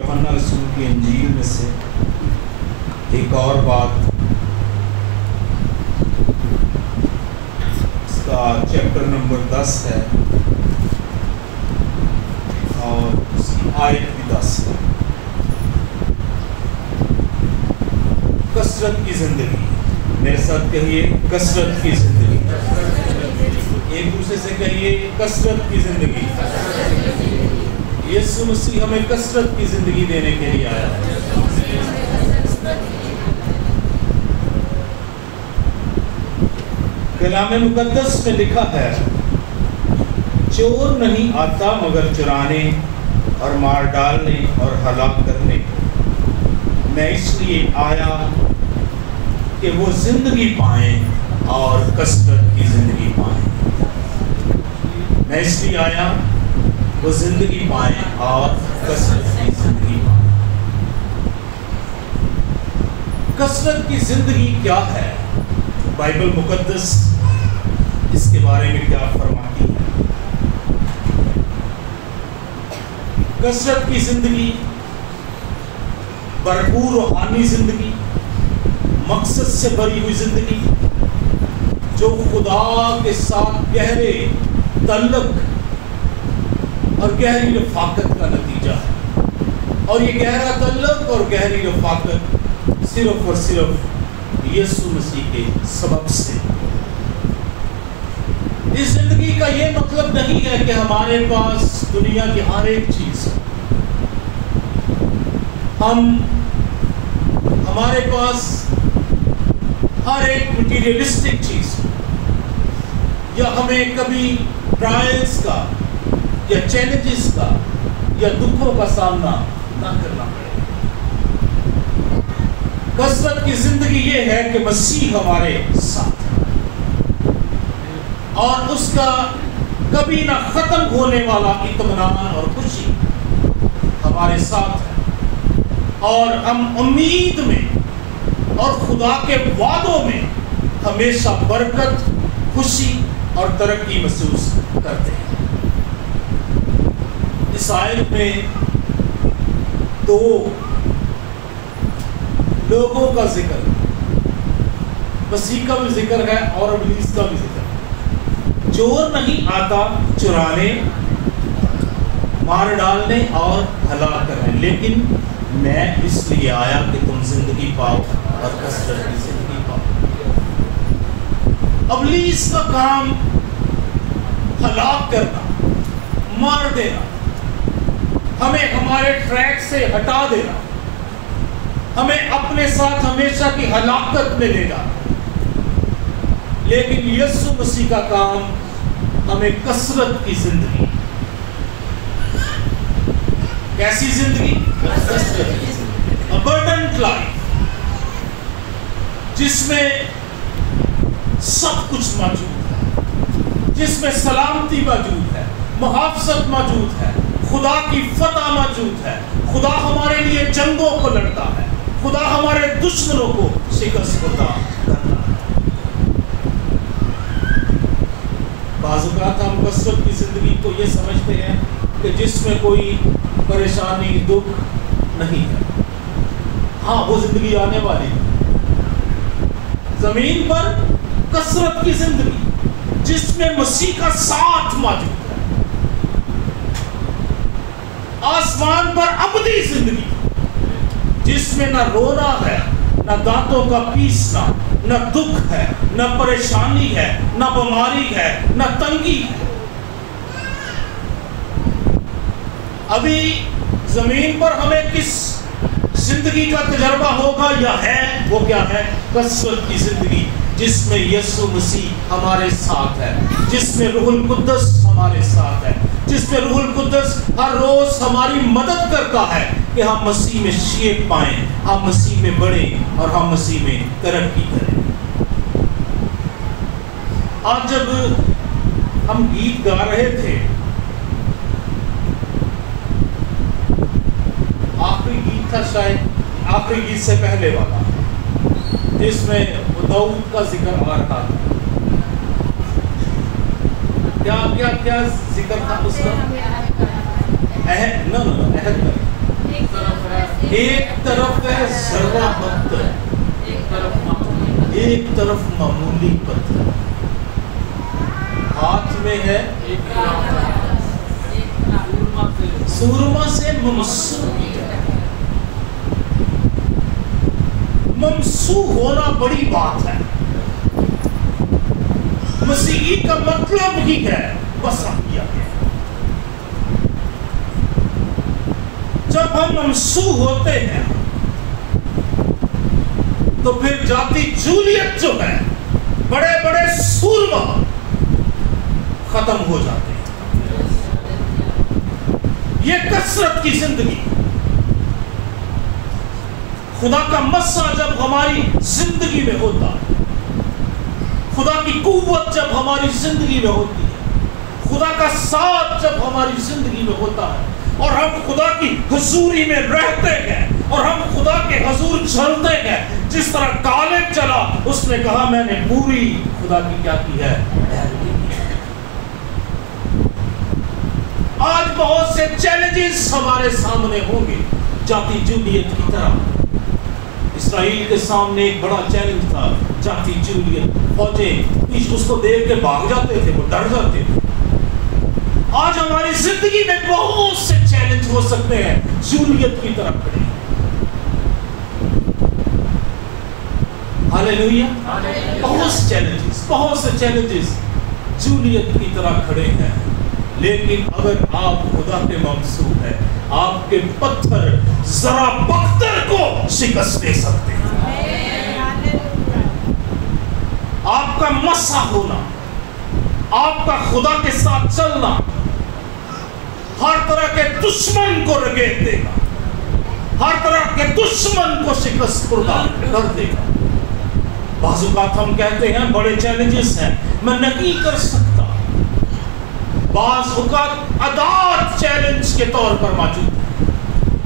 یوحنا رسول کی انجیل میں سے ایک اور بات، اس کا چیپٹر نمبر 10 ہے اور اس کی آیت بھی 10 ہے۔ کثرت کی زندگی، میرے ساتھ کہیے کثرت کی زندگی، ایک دوسرے سے کہیے کثرت کی زندگی۔ یسوع مسیح ہمیں کثرت کی زندگی دینے کے لیے آیا ہے۔ کلام مقدس میں لکھا ہے، چور نہیں آتا مگر چرانے اور مار ڈالنے اور ہلاک کرنے، میں اس لیے آیا کہ وہ زندگی پائیں اور کثرت کی زندگی پائیں۔ میں اس لیے آیا وہ زندگی پائیں اور کثرت کی زندگی پائیں۔ کثرت کی زندگی کیا ہے؟ بائبل مقدس اس کے بارے میں کیا فرماتی ہے؟ کثرت کی زندگی، بھرپور روحانی زندگی، مقصد سے بھری ہوئی زندگی، جو خدا کے ساتھ گہرے تعلق اور گہری رفاقت کا نتیجہ ہے، اور یہ گہرا تعلق اور گہری رفاقت صرف اور صرف یسوع مسیح کے سبب سے۔ اس زندگی کا یہ مطلب نہیں ہے کہ ہمارے پاس دنیا کی ہر ایک چیز ہے، ہمارے پاس ہر ایک مٹیریلسٹک چیز ہے، یا ہمیں کبھی ٹرائلز کا یا چیلنجز کا یا دکھوں کا سامنا نہ کرنا پڑے۔ کثرت کی زندگی یہ ہے کہ مسیح ہمارے ساتھ ہے، اور اس کا کبھی نہ ختم ہونے والا اطمینان اور خوشی ہمارے ساتھ ہے، اور ہم امید میں اور خدا کے وعدوں میں ہمیشہ برکت، خوشی اور ترقی محسوس کرتے ہیں۔ اس آیت میں دو لوگوں کا ذکر ہے، مسیح کا بھی ذکر ہے اور ابلیس کا بھی ذکر ہے۔ چور نہیں آتا چرانے، مار ڈالنے اور ہلاک کرنے، لیکن میں اس لیے آیا کہ تم زندگی پاؤ اور کثرت کی زندگی پاؤ۔ ابلیس کا کام ہلاک کرنا، مار دینا، ہمیں ہمارے ٹریک سے ہٹا دینا، ہمیں اپنے ساتھ ہمیشہ کی ہلاکت میں لے جانا۔ لیکن یسوع مسیح کا کام ہمیں کثرت کی زندگی، کیسی زندگی؟ ابنڈنٹ لائف، جس میں سب کچھ موجود ہے، جس میں سلامتی موجود ہے، محافظت موجود ہے، خدا کی فتح موجود ہے، خدا ہمارے لیے جنگوں کو لڑتا ہے، خدا ہمارے دشمنوں کو شکست ہوتا کرتا ہے۔ بعض اوقات ہم کثرت کی زندگی کو یہ سمجھتے ہیں کہ جس میں کوئی پریشانی، دکھ نہیں ہے۔ ہاں، وہ زندگی آنے والی ہے، زمین پر کثرت کی زندگی جس میں مسیح کا ساتھ موجود ہے، آسمان پر ابدی زندگی جس میں نہ رونا ہے، نہ دانتوں کا پیسنا، نہ دکھ ہے، نہ پریشانی ہے، نہ بیماری ہے، نہ تنگی ہے۔ ابھی زمین پر ہمیں کس زندگی کا تجربہ ہوگا یا ہے، وہ کیا ہے؟ کثرت کی زندگی جس میں یسوع مسیح ہمارے ساتھ ہے، جس میں روح القدس ہمارے ساتھ ہے، جس میں روح القدس ہر روز ہماری مدد کرتا ہے کہ ہم مسیح میں شیپ پائیں، ہم مسیح میں بڑھیں اور ہم مسیح میں ترقی کریں۔ آج جب ہم گیت گا رہے تھے، آخری گیت تھا، شاید آخری گیت سے پہلے والا، جس میں داؤد کا ذکر آ رہا تھا۔ کیا ذکر تھا اس کا؟ عہد ایک طرف ہے ذرہ پتھر، ایک طرف معمولی پتھر، ہاتھ میں ہے سورما سے ممسوح کیا ہے۔ ممسوح ہونا بڑی بات ہے۔ مسیحی کا مطلب ہی ہے مسح کیا گیا۔ جب ہم ممسوح ہوتے ہیں تو پھر جاتی جولیت جو ہے، بڑے بڑے سورما ختم ہو جاتے ہیں۔ یہ کثرت کی زندگی، خدا کا مسح جب ہماری زندگی میں ہوتا ہے، خدا کی قوت جب ہماری زندگی میں ہوتی ہے، خدا کا ساتھ جب ہماری زندگی میں ہوتا ہے، اور ہم خدا کی حضوری میں رہتے ہیں اور ہم خدا کے حضور چلتے ہیں، جس طرح کالب چلا، اس نے کہا میں نے پوری خدا کی کیا کی ہے۔ آج بہت سے چیلنجز ہمارے سامنے ہوں گے جاتی جولیت کی طرح۔ اسرائیل کے سامنے ایک بڑا چیلنج تھا، جاتی جولیت، فوجیں اس کو دیکھ کے بھاگ جاتے تھے، وہ ڈر جاتے تھے۔ آج ہماری زندگی میں بہت سے چیلنج ہو سکتے ہیں جولیت کی طرف کھڑے۔ ہاللیلویا، بہت سے چیلنجز جولیت کی طرح کھڑے ہیں، لیکن اگر آپ خدا کے ممسوح ہیں، آپ کے پتھر ذرا پتھر کو شکست دے سکتے ہیں۔ آپ کا مسح ہونا، آپ کا خدا کے ساتھ چلنا ہر طرح کے دشمن کو رگیٹ دے گا، ہر طرح کے دشمن کو شکست خوردہ کر دے گا۔ بعض اوقات ہم کہتے ہیں بڑے چیلنجز ہیں، میں نہیں کر سکتا۔ بعض اوقات عادات چیلنج کے طور پر موجود ہیں،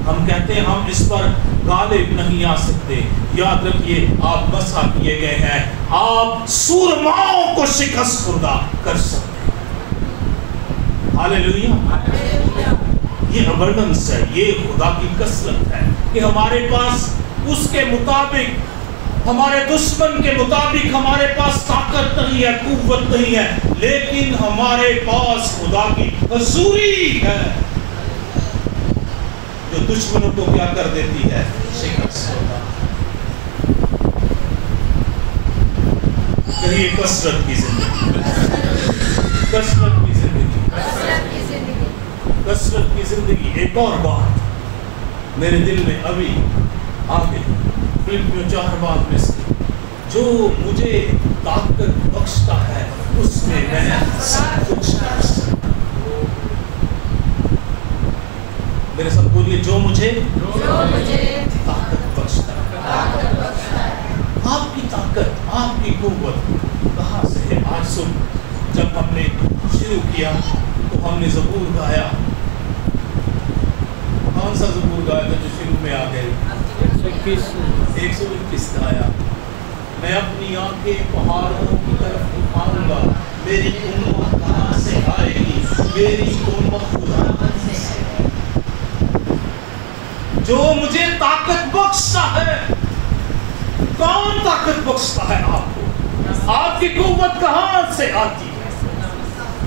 ہم کہتے ہیں ہم اس پر غالب نہیں آ سکتے۔ یاد رکھیے آپ مسح کیے گئے ہیں، آپ سورماؤں کو شکست خوردہ کر سکتے ہیں۔ ہاللیلویا، یہ ابنڈنس ہے، یہ خدا کی کثرت ہے کہ ہمارے پاس اس کے مطابق، ہمارے دشمن کے مطابق ہمارے پاس طاقت نہیں ہے، قوت نہیں ہے، لیکن ہمارے پاس خدا کی حضوری ہے جو دشمنوں کو کیا کر دیتی ہے، شکست ہوتا۔ کہیے کثرت کی زندگی، کثرت کی زندگی، کثرت کی زندگی۔ ایک اور بات میرے دل میں ابھی آگے، فلپیوں 4 میں سے، جو مجھے طاقت بخشتا ہے اس میں میں سب کچھ کر سکتا ہوں۔ میرے سب بولیے، جو مجھے طاقت بخشتا ہے۔ آپ کی طاقت، آپ کی قوت کہاں سے ہے؟ آج صبح جب ہم نے شروع کیا تو ہم نے زبور گایا۔ کون سا زبور گایا تھا جو شروع میں آ گئے؟ 121 گایا۔ میں اپنی آنکھیں پہاڑوں کی طرف اٹھاؤں گا، میری امت کہاں سے آئے گی؟ میری امت خدا سے۔ جو مجھے طاقت بخشتا ہے۔ کون طاقت بخشتا ہے آپ کو؟ آپ کی قوت کہاں سے آتی ہے؟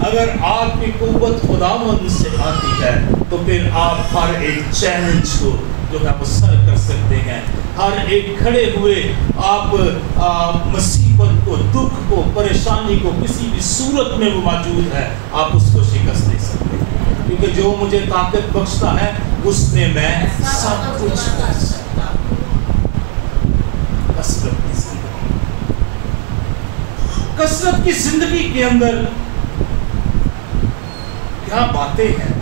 اگر آپ کی قوت خداوند سے آتی ہے تو پھر آپ ہر ایک چیلنج کو جو ہے وہ سر کر سکتے ہیں۔ ہر ایک کھڑے ہوئے آپ مصیبت کو، دکھ کو، پریشانی کو کسی بھی صورت میں وہ موجود ہے، آپ اس کو شکست دے سکتے ہیں، کیونکہ جو مجھے طاقت بخشتا ہے اس میں میں سب کچھ کر سکتا ہوں۔ کثرت کی زندگی کے اندر کیا باتیں ہیں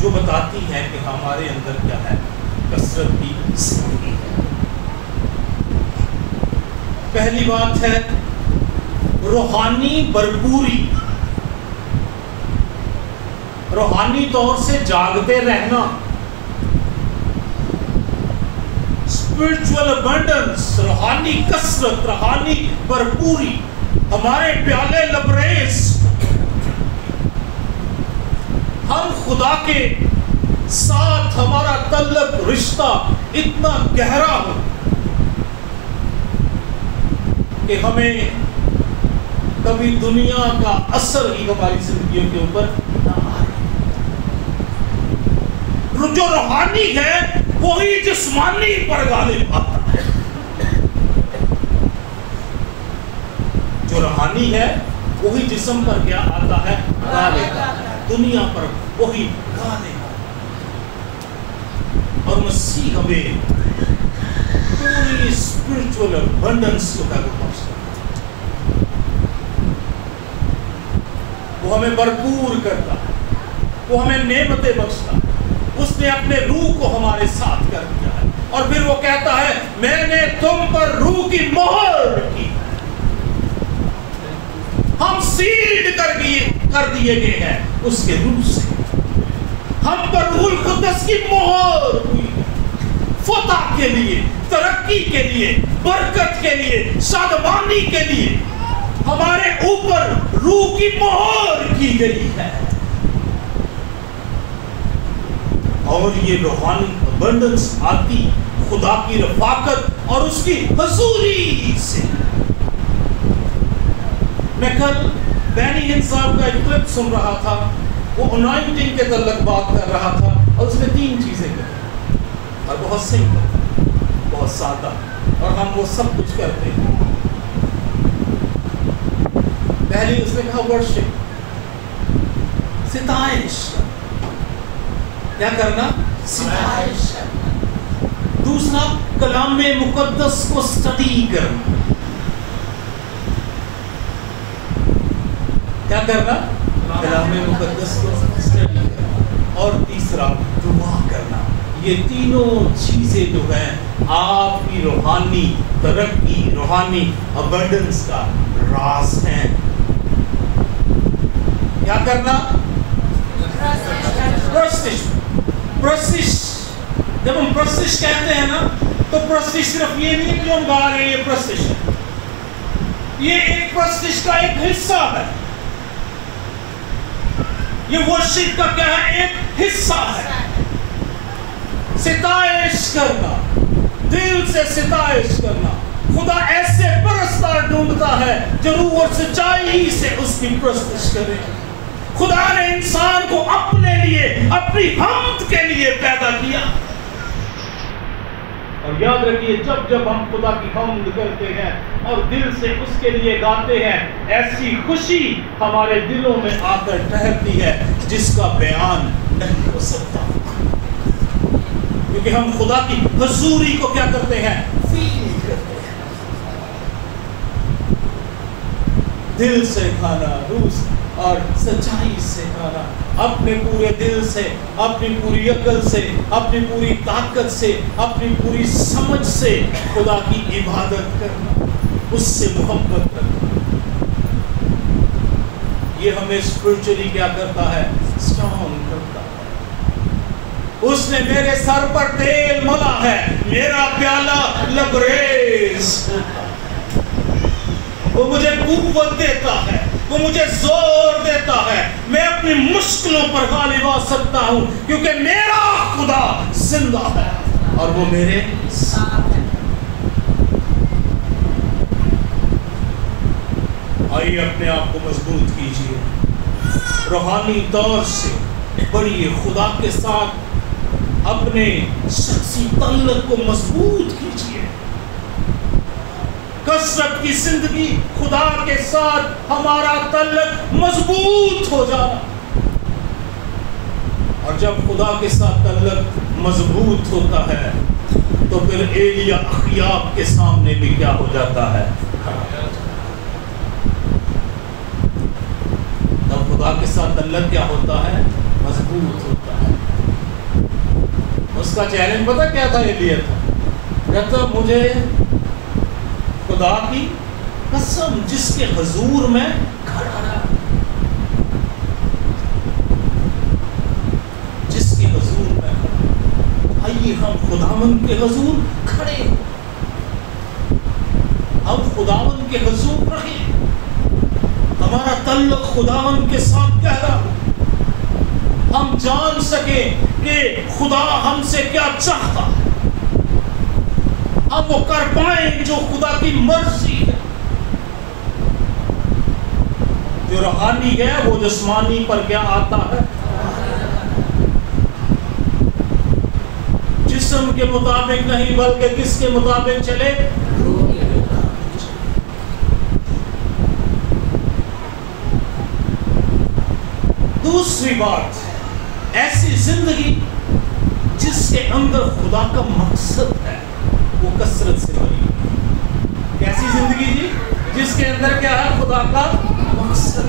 جو بتاتی ہیں کہ ہمارے اندر کیا ہے؟ کثرت کی زندگی ہے۔ پہلی بات ہے روحانی بھرپوری، روحانی طور سے جاگتے رہنا، اسپرچول ابنڈنس، روحانی کثرت، روحانی بھرپوری، ہمارے پیالے لبریز، ہم خدا کے ساتھ، ہمارا تعلق رشتہ اتنا گہرا ہو کہ ہمیں کبھی دنیا کا اثر ہی ہماری زندگیوں کے اوپر نہ آئے. جو روحانی ہے وہی جسمانی پر غالب آتا ہے. جو روحانی ہے وہی جسم پر کیا آتا ہے؟ غالب. دنیا پر وہی غالب. اور مسیح ہمیں پوری اسپرچول ابنڈنس کو پہنچتا ہے. وہ ہمیں بھرپور کرتا ہے, وہ ہمیں نعمتیں بخشتا ہے. اس نے اپنے روح کو ہمارے ساتھ کر دیا ہے, اور پھر وہ کہتا ہے میں نے تم پر روح کی مہر رکھی. ہم سیلڈ کر دیے گئے ہیں اس کے روح سے. ہم پر روح القدس کی مہر ہوئی ہے, فتح کے لیے, ترقی کے لیے, برکت کے لیے, شادمانی کے لیے ہمارے اوپر روح کی مہر کی گئی ہے. اور یہ روحانی ابنڈنس آتی خدا کی رفاقت اور اس کی حضوری سے. میں کل بینی ہند صاحب کا ایک کلپ سن رہا تھا. وہ انائنٹنگ کے تعلق بات کر رہا تھا, اور اس نے 3 چیزیں کہی, اور بہت سمپل, بہت سادہ, اور ہم وہ سب کچھ کرتے ہیں. پہلی اس نے کہا ورشپ, ستائش. کیا کرنا؟ ستائش. دوسرا کلام مقدس کو سٹڈی کرنا. کیا کرنا؟ کلام مقدس کو سٹڈی کرنا. اور تیسرا دعا کرنا. یہ تینوں چیزیں جو ہیں آپ کی روحانی ترقی, روحانی ابنڈنس کا راز ہیں. کیا کرنا؟ پرستش. جب ہم پرستش کہتے ہیں نا, تو پرستش صرف یہ نہیں کہ ہم گا رہے ہیں, یہ پرستش ہے. یہ ایک پرستش کا ایک حصہ ہے. یہ ورشپ کا کیا ہے؟ ایک حصہ ہے. ستائش کرنا, دل سے ستائش کرنا. خدا ایسے پرستار ڈھونڈتا ہے جو روح اور سچائی سے اس کی پرستش کرے. خدا نے انسان کو اپنے لیے, اپنی حمد کے لیے پیدا کیا. اور یاد رکھیے, جب جب ہم خدا کی حمد کرتے ہیں اور دل سے اس کے لیے گاتے ہیں, ایسی خوشی ہمارے دلوں میں آ کر ٹھہرتی ہے جس کا بیان نہیں ہو سکتا. کیونکہ ہم خدا کی حضوری کو کیا کرتے ہیں؟ فیل کرتے ہیں. دل سے کھانا, روح اور سچائی سے کھانا, اپنے پورے دل سے, اپنی پوری عقل سے, اپنی پوری طاقت سے, اپنی پوری سمجھ سے خدا کی عبادت کرنا, اس سے محبت کرنا. یہ ہمیں اسپرچولی کیا کرتا ہے؟ اسٹرانگ کرتا ہے. اس نے میرے سر پر تیل ملا ہے, میرا پیالہ لبریز. وہ مجھے قوت دیتا ہے, وہ مجھے زور دیتا ہے. میں اپنی مشکلوں پر غالب آ سکتا ہوں کیونکہ میرا خدا زندہ ہے اور وہ میرے ساتھ ہے. آئیے اپنے آپ کو مضبوط کیجیے, روحانی طور سے بڑھیے, خدا کے ساتھ اپنے شخصی تعلق کو مضبوط کیجیے. کثرت کی زندگی, خدا کے ساتھ ہمارا تعلق مضبوط ہو جانا. اور جب خدا کے ساتھ تعلق مضبوط ہوتا ہے تو پھر ایلیا اخیاب کے سامنے بھی کیا ہو جاتا ہے؟ تب خدا کے ساتھ تعلق کیا ہوتا ہے؟ مضبوط ہوتا ہے. اس کا چیلنج پتہ کیا تھا؟ ایلیا تھا, کہتا مجھے خدا کی قسم جس کے حضور میں کھڑا رہا, جس کے حضور میں کھڑا. آئیے ہم خداوند کے حضور کھڑے, ہم خداوند کے حضور رہیں, ہمارا تعلق خداوند کے ساتھ گہرا, ہم جان سکیں کہ خدا ہم سے کیا چاہتا ہے، ہم وہ کر پائیں جو خدا کی مرضی ہے۔ جو روحانی ہے وہ جسمانی پر کیا آتا ہے؟ جسم کے مطابق نہیں بلکہ کس کے مطابق چلے؟ دوسری بات، ایسی زندگی جس کے اندر خدا کا مقصد ہے وہ کثرت سے بھری ہوئی۔ کیسی زندگی جی؟ جس کے اندر کیا ہے؟ خدا کا مقصد۔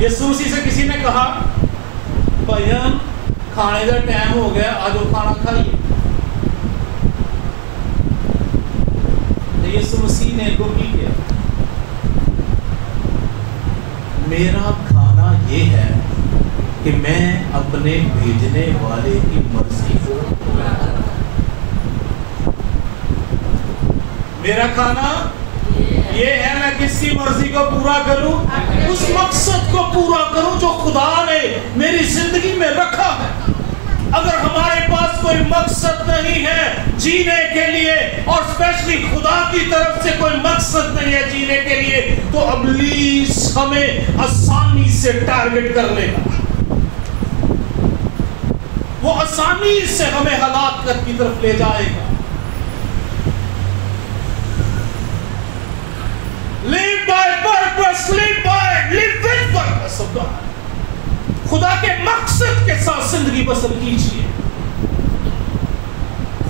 یسوع مسیح سے کسی نے کہا بھائی ہم کھانے کا ٹائم ہو گیا، آج وہ کھانا کھائیے۔ یسوع مسیح نے کو کی کیا؟ میرا کھانا یہ ہے کہ میں اپنے بھیجنے والے کی مرضی کو پورا کروں۔ میرا کھانا یہ ہے میں کس کی مرضی کو پورا کروں؟ اس مقصد کو پورا کروں جو خدا نے میری زندگی میں رکھا ہے۔ اگر ہمارے پاس کوئی مقصد نہیں ہے جینے کے لیے، اور اسپیشلی خدا کی طرف سے کوئی مقصد نہیں ہے جینے کے لیے، تو ابلیس ہمیں آسانی سے ٹارگٹ کر لے گا، وہ آسانی سے ہمیں ہلاکت کی طرف لے جائے گا۔ Live by purpose, live with purpose of God. خدا کے مقصد کے ساتھ زندگی بسر کیجیے۔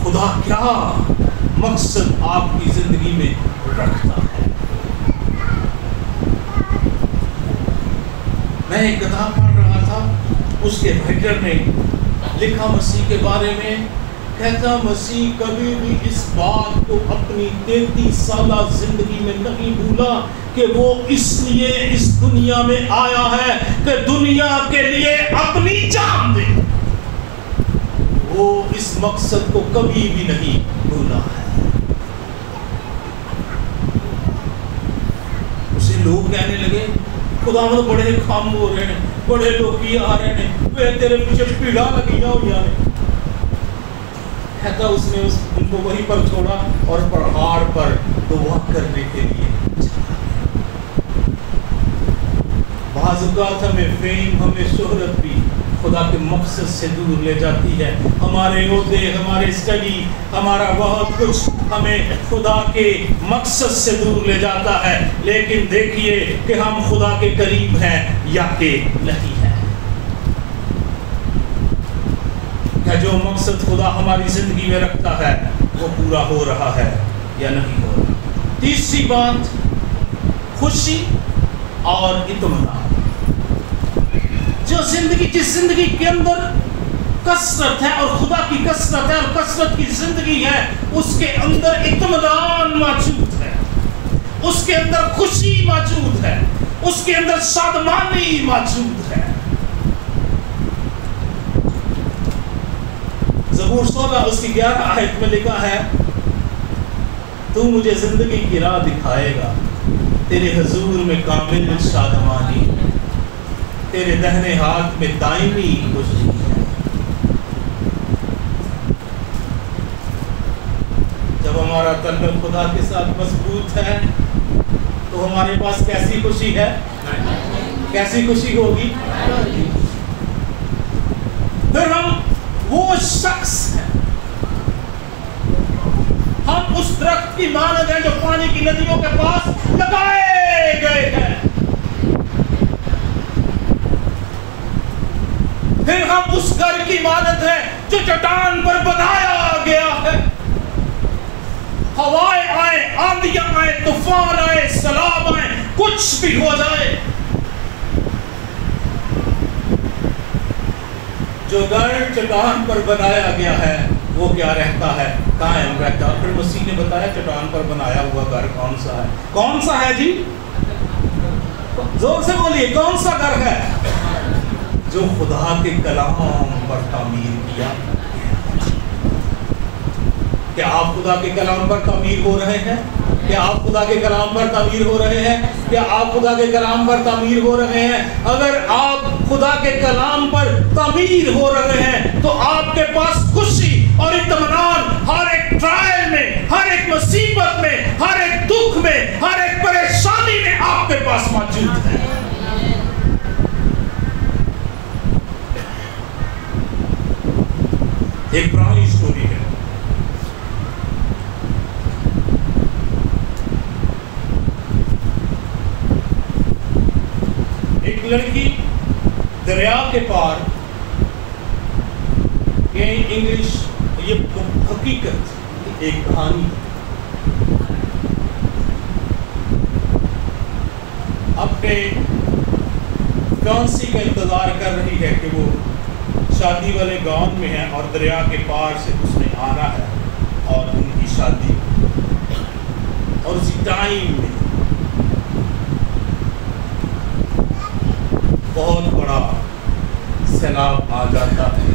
خدا کیا مقصد آپ کی زندگی میں رکھتا ہے؟ میں ایک کتاب پڑھ رہا تھا، اس کے رائٹر نے لکھا مسیح کے بارے میں، کہتا مسیح کبھی بھی اس بات کو اپنی 33 سالہ زندگی میں نہیں بھولا کہ وہ اس لیے اس دنیا میں آیا ہے کہ دنیا کے لیے اپنی جان دے۔ وہ اس مقصد کو کبھی بھی نہیں بھولا ہے۔ اسے لوگ کہنے لگے خدا میں تو بڑے کام ہو رہے ہیں، بڑے لوگ کی آ رہے ہیں، وہ تیرے پیچھے پیڑا لگیا ہو یا نہیں۔ کہتا اس نے ان کو وہیں پر چھوڑا اور پہاڑ پر دعا کرنے کے لیے چلا۔ بعض اوقات ہمیں فیم، ہمیں شہرت بھی خدا کے مقصد سے دور لے جاتی ہے۔ ہمارے عہدے، ہمارے اسٹڈی، ہمارا بہت کچھ ہمیں خدا کے مقصد سے دور لے جاتا ہے۔ لیکن دیکھیے کہ ہم خدا کے قریب ہیں یا کہ نہیں ہیں، کہ جو مقصد خدا ہماری زندگی میں رکھتا ہے وہ پورا ہو رہا ہے یا نہیں ہو رہا۔ تیسری بات، خوشی اور اطمینان۔ جو زندگی، جس زندگی کے اندر کثرت ہے اور خدا کی کثرت ہے اور کثرت کی زندگی ہے، اس کے اندر اطمینان موجود ہے، اس کے اندر خوشی موجود ہے، اس کے اندر شادمانی موجود ہے۔ زبور 16 اس کی 11 آیت میں لکھا ہے، تو مجھے زندگی کی راہ دکھائے گا، تیرے حضور میں کامل شادمانی، تیرے دہنے ہاتھ میں دائمی خوشی ہے۔ جب ہمارا تعلق خدا کے ساتھ مضبوط ہے تو ہمارے پاس کیسی خوشی ہے؟ کیسی خوشی ہوگی؟ پھر ہم وہ شخص ہیں، ہم اس درخت کی مانند ہیں جو پانی کی ندیوں کے پاس لگائے گئے ہیں۔ پھر ہم اس گھر کی مانند ہیں جو چٹان پر بنایا گیا ہے۔ ہوائیں آئیں، آندھیاں آئیں، طوفان آئے، سیلاب آئیں، کچھ بھی ہو جائے، جو گھر چٹان پر بنایا گیا ہے وہ کیا رہتا ہے؟ قائم رہتا ہے۔ پھر مسیح نے بتایا چٹان پر بنایا ہوا گھر کون سا ہے؟ کون سا ہے جی؟ زور سے بولیے، کون سا گھر ہے؟ جو خدا کے کلام پر تعمیر کیا۔ کیا آپ خدا کے کلام پر تعمیر ہو رہے ہیں؟ کیا آپ خدا کے کلام پر تعمیر ہو رہے ہیں؟ کیا آپ خدا کے کلام پر تعمیر ہو رہے ہیں؟ اگر آپ خدا کے کلام پر تعمیر ہو رہے ہیں تو آپ کے پاس خوشی اور اطمینان ہر ایک ٹرائل میں، ہر ایک مصیبت میں، ہر ایک دکھ میں، ہر ایک پریشانی میں آپ کے پاس موجود ہے۔ ایک پرانی سٹوری ہے، ایک لڑکی دریا کے پار، یہ انگلش، یہ حقیقت ایک کہانی، اپنے فیانسی کا انتظار کر رہی ہے کہ وہ شادی والے گاؤں میں ہے اور دریا کے پار سے اس نے آنا ہے اور ان کی شادی، اور اسی ٹائم میں بہت بڑا سیلاب آ جاتا ہے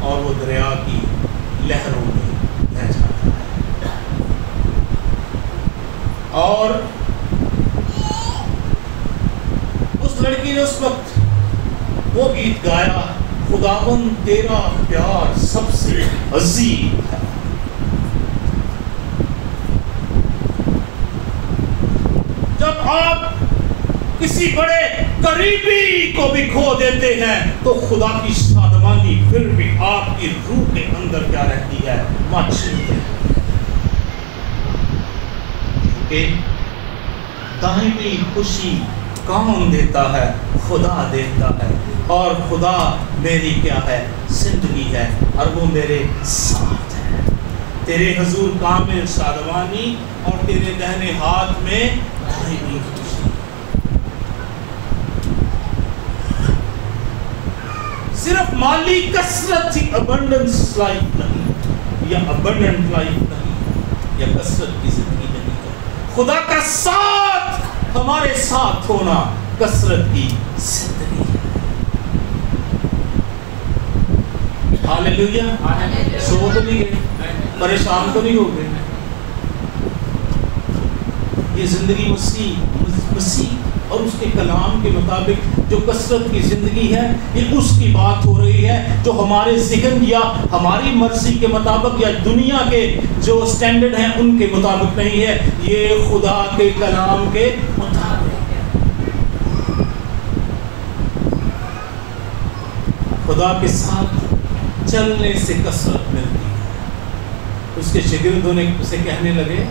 اور وہ دریا کی لہروں میں بہہ جاتا ہے، اور اس لڑکی نے اس وقت وہ گیت گایا، خداوند تیرا پیار سب سے عظیم ہے۔ جب آپ کسی بڑے قریبی کو بھی کھو دیتے ہیں تو خدا کی شادمانی پھر بھی آپ کی روح کے اندر کیا رہتی ہے؟ موجود ہے، کیونکہ دائمی خوشی کون دیتا ہے؟ خدا دیتا ہے، اور خدا میری کیا ہے؟ زندگی ہے، اور وہ میرے ساتھ ہے۔ تیرے حضور کامل شادمانی اور تیرے دہنے ہاتھ میں دائمی خوشی۔ صرف مالی کثرت ہی ابنڈنس لائف نہیں، یا ابنڈنٹ لائف نہیں، یا کثرت کی زندگی نہیں ہے۔ خدا کا ساتھ، ہمارے ساتھ ہونا کثرت کی زندگی ہے۔ ہاللیلویہ۔ سو تو نہیں گئے، پریشان تو نہیں ہو گئے؟ یہ زندگی مسیح اور اس کے کلام کے مطابق جو کثرت کی زندگی ہے، یہ اس کی بات ہو رہی ہے جو ہمارے ذہن یا ہماری مرضی کے مطابق یا دنیا کے جو سٹینڈرڈ ہیں ان کے مطابق نہیں ہے، یہ خدا کے کلام کے مطابق۔ خدا کے ساتھ چلنے سے کثرت ملتی ہے۔ اس کے شاگردوں نے اسے کہنے لگے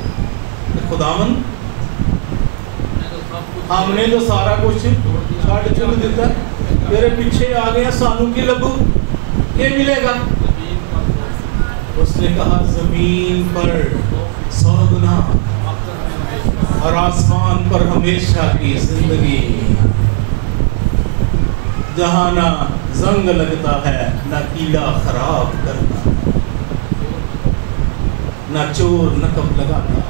کہ خداوند ہم نے تو سارا کچھ چھوڑ دیتا، تیرے پیچھے آ گیا، سانو کی لبو یہ ملے گا؟ اس نے کہا زمین پر 100 گنا اور آسمان پر ہمیشہ کی زندگی، جہاں نہ زنگ لگتا ہے، نہ کیڑا خراب کرتا، نہ چور نقب لگاتا۔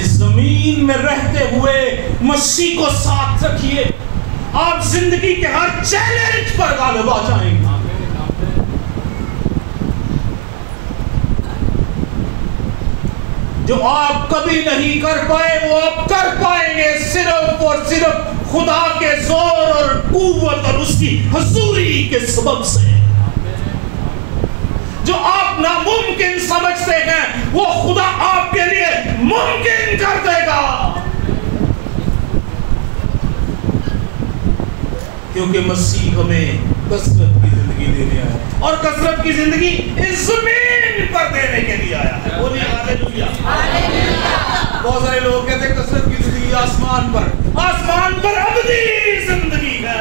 اس زمین میں رہتے ہوئے مسیح کو ساتھ رکھیے، آپ زندگی کے ہر چیلنج پر غالب آ جائیں گے۔ جو آپ کبھی نہیں کر پائے وہ آپ کر پائیں گے، صرف اور صرف خدا کے زور اور قوت اور اس کی حضوری کے سبب سے۔ جو آپ ناممکن سمجھتے ہیں وہ خدا آپ کے لیے ممکن کر دے گا، کیونکہ مسیح ہمیں کثرت کی زندگی دینے آیا ہے، اور کثرت کی زندگی اس زمین پر دینے کے لیے آیا ہے۔ بولیے ہاللیلویہ۔ بہت سارے لوگ کہتے ہیں کثرت کی زندگی آسمان پر ابدی زندگی ہے۔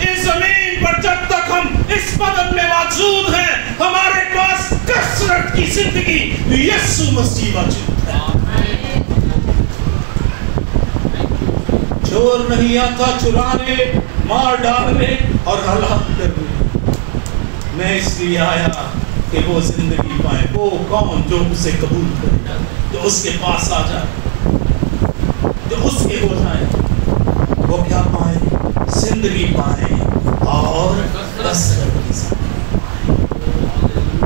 اس زمین پر جب تک ہم اس بدن میں موجود ہیں ہمارے پاس کثرت کی زندگی یسوع مسیح موجود ہے۔ چور نہیں آتا چرانے، مار ڈالنے اور ہلاک کرنے، میں اس لیے آیا کہ وہ زندگی پائے۔ وہ کون جو اسے قبول کرے، جو اس کے پاس آ جائے، جو اس کے ہو جائے، وہ کیا پائیں؟ زندگی پائیں اور کثرت کی زندگی پائیں۔